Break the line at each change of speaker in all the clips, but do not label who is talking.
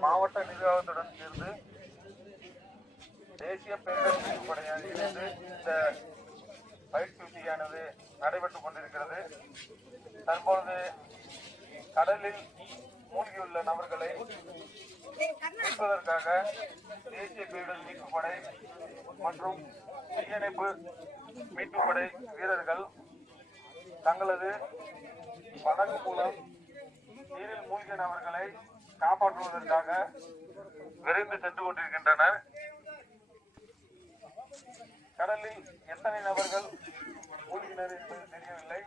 மாவட்ட நிர்வாகத்துடன் சேர்ந்து தேசிய பேரிடர் படையாக இணைந்து இந்த பயிற்சியானது நடைபெற்றுக் கொண்டிருக்கிறது. தற்பொழுது கடலில் மூழ்கியுள்ள நபர்களை மீட்பதற்காக தேசிய பேரிடர் மீட்பு படை மற்றும் தீயணைப்பு மீட்பு படை வீரர்கள் தங்களது படகு மூலம் நீரில் மூழ்கிய நபர்களை காப்பாற்றுவதற்காக விரைந்து சென்று கொண்டிருக்கின்றனர் கடலில் எத்தனை நபர்கள் மூழ்கினர் என்பது தெரியவில்லை.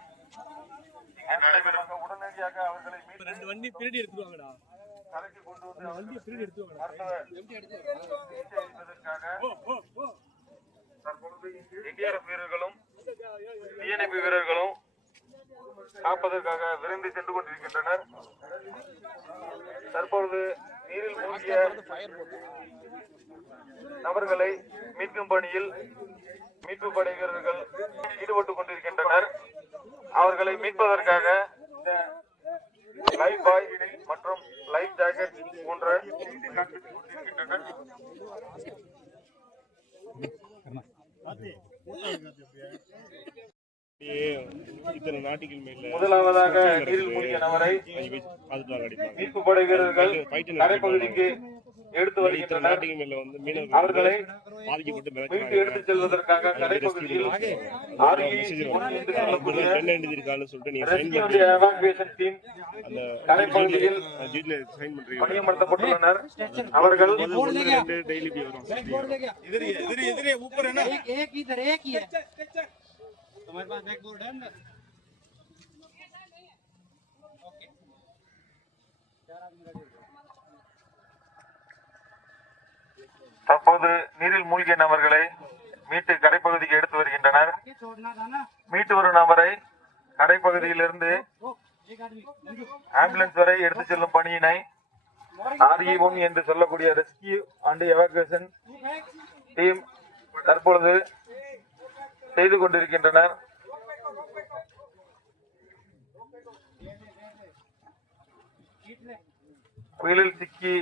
உடனடியாக அவர்களை மீட்டு
ரெண்டு வண்டி திருடி எடுத்துருவாங்கடா.
கரைக்கு கொண்டு வந்து
வண்டி திருடி எடுத்துருவாங்க
தற்பொழுது என்டிஆர்எஃப் வீரர்களும் தீயணைப்பு வீரர்களும் பார்ப்பதற்காக விரைந்து சென்று கொண்டிருக்கின்றனர். தற்பொழுது நீரில் மூழ்கிய நபர்களை மீட்கும் பணியில் மீட்பு படை வீரர்கள் ஈடுபட்டுக் கொண்டிருக்கின்றனர். அவர்களை மீட்பதற்காக லைஃப் பாய் மற்றும் லைஃப் ஜாக்கெட் போன்ற முதலாவதாக நீரில் மூழ்கிய நபரை மீட்பு படை வீரர்கள் கரைப்பகுதிக்கு எடுத்து
இத்தனை
வருகின்றனர் அவர்களை மீட்டு எடுத்துச் செல்வதற்காக
பண்றீங்க.
பணியமர்த்தப்பட்டுள்ளனர். அவர்கள்
டெய்லி
तुम्हारे पास बैक बोर्ड है अंदर
தற்போது நீரில் மூழ்கிய நபர்களை மீட்டு கரைப்பகுதிக்கு எடுத்து வருகின்றனர்
ये छोड़ना था ना
மீட்டு வரும் நபரை கரைப்பகுதியிலிருந்து
ओ एक आदमी मंजू
ஆம்புலன்ஸ் வரை எடுத்துச் செல்லும் பணியினை ஆர்இ ஒன் என்று சொல்லக்கூடிய ரெஸ்கியூ அண்ட் எவாக்குவேஷன்
तू बैग
டீம் தற்பொழுது செய்து கொண்டிருக்கின்றனர். புயலில் சிக்கி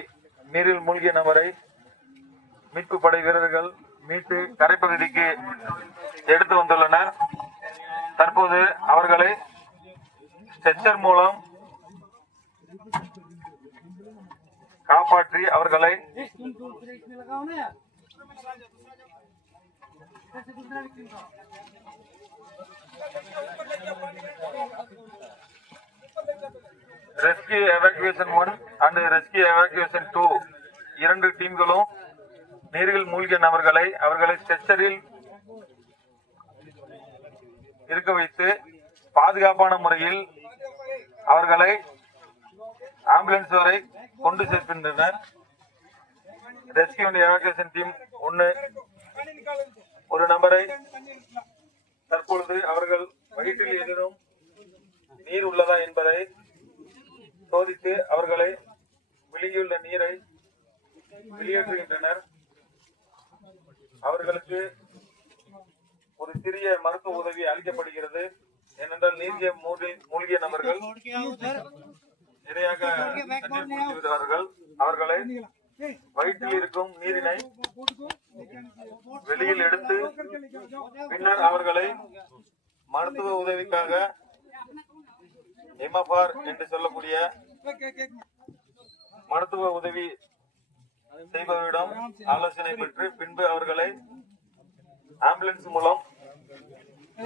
நீரில் மூழ்கிய நபரை மீட்பு படை வீரர்கள் மீட்டு கரைப்பகுதிக்கு எடுத்து வந்துள்ளனர். தற்போது அவர்களை ஸ்ட்ரெச்சர் மூலம் காப்பாற்றி அவர்களை rescue evacuation one and rescue evacuation two இரண்டு டீம்களும் நீரில் மூழ்கிய நபர்களை அவர்களை ஸ்ட்ரெச்சரில் இருக்க வைத்து பாதுகாப்பான முறையில் அவர்களை ஆம்புலன்ஸ் வரை கொண்டு சேர்க்கின்றனர். ரெஸ்கியூ அண்ட் எவாக்குவேஷன் டீம் ஒன்று ஒரு நபரை தற்பொழுது அவர்கள் வயிற்றில் ஏதேனும் நீர் உள்ளதா என்பதை சோதித்து அவர்களை வெளியுள்ள நீரை வெளியேற்றுகின்றனர். அவர்களுக்கு ஒரு சிறிய மருத்துவ உதவி அளிக்கப்படுகிறது. ஏனென்றால் நீரிய மூழ்கிய நபர்கள் நிறையாக தண்ணீர் குடித்து அவர்களை வயிற்றில் இருக்கும் நீரினை வெளியில் எடுத்து பின்னர் அவர்களை மருத்துவ உதவிக்காக எம்எஃப்ஆர் என்று சொல்லக்கூடிய மருத்துவ உதவி செய்பவரிடம் ஆலோசனை பெற்று பின்பு அவர்களை ஆம்புலன்ஸ் மூலம்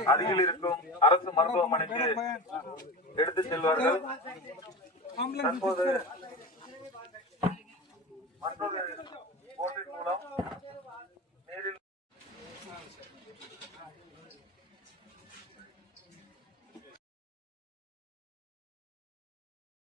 அருகில் இருக்கும் அரசு மருத்துவமனைக்கு எடுத்துச் செல்வார்கள். தற்போது மற்றொரு போட்டின் மூலம்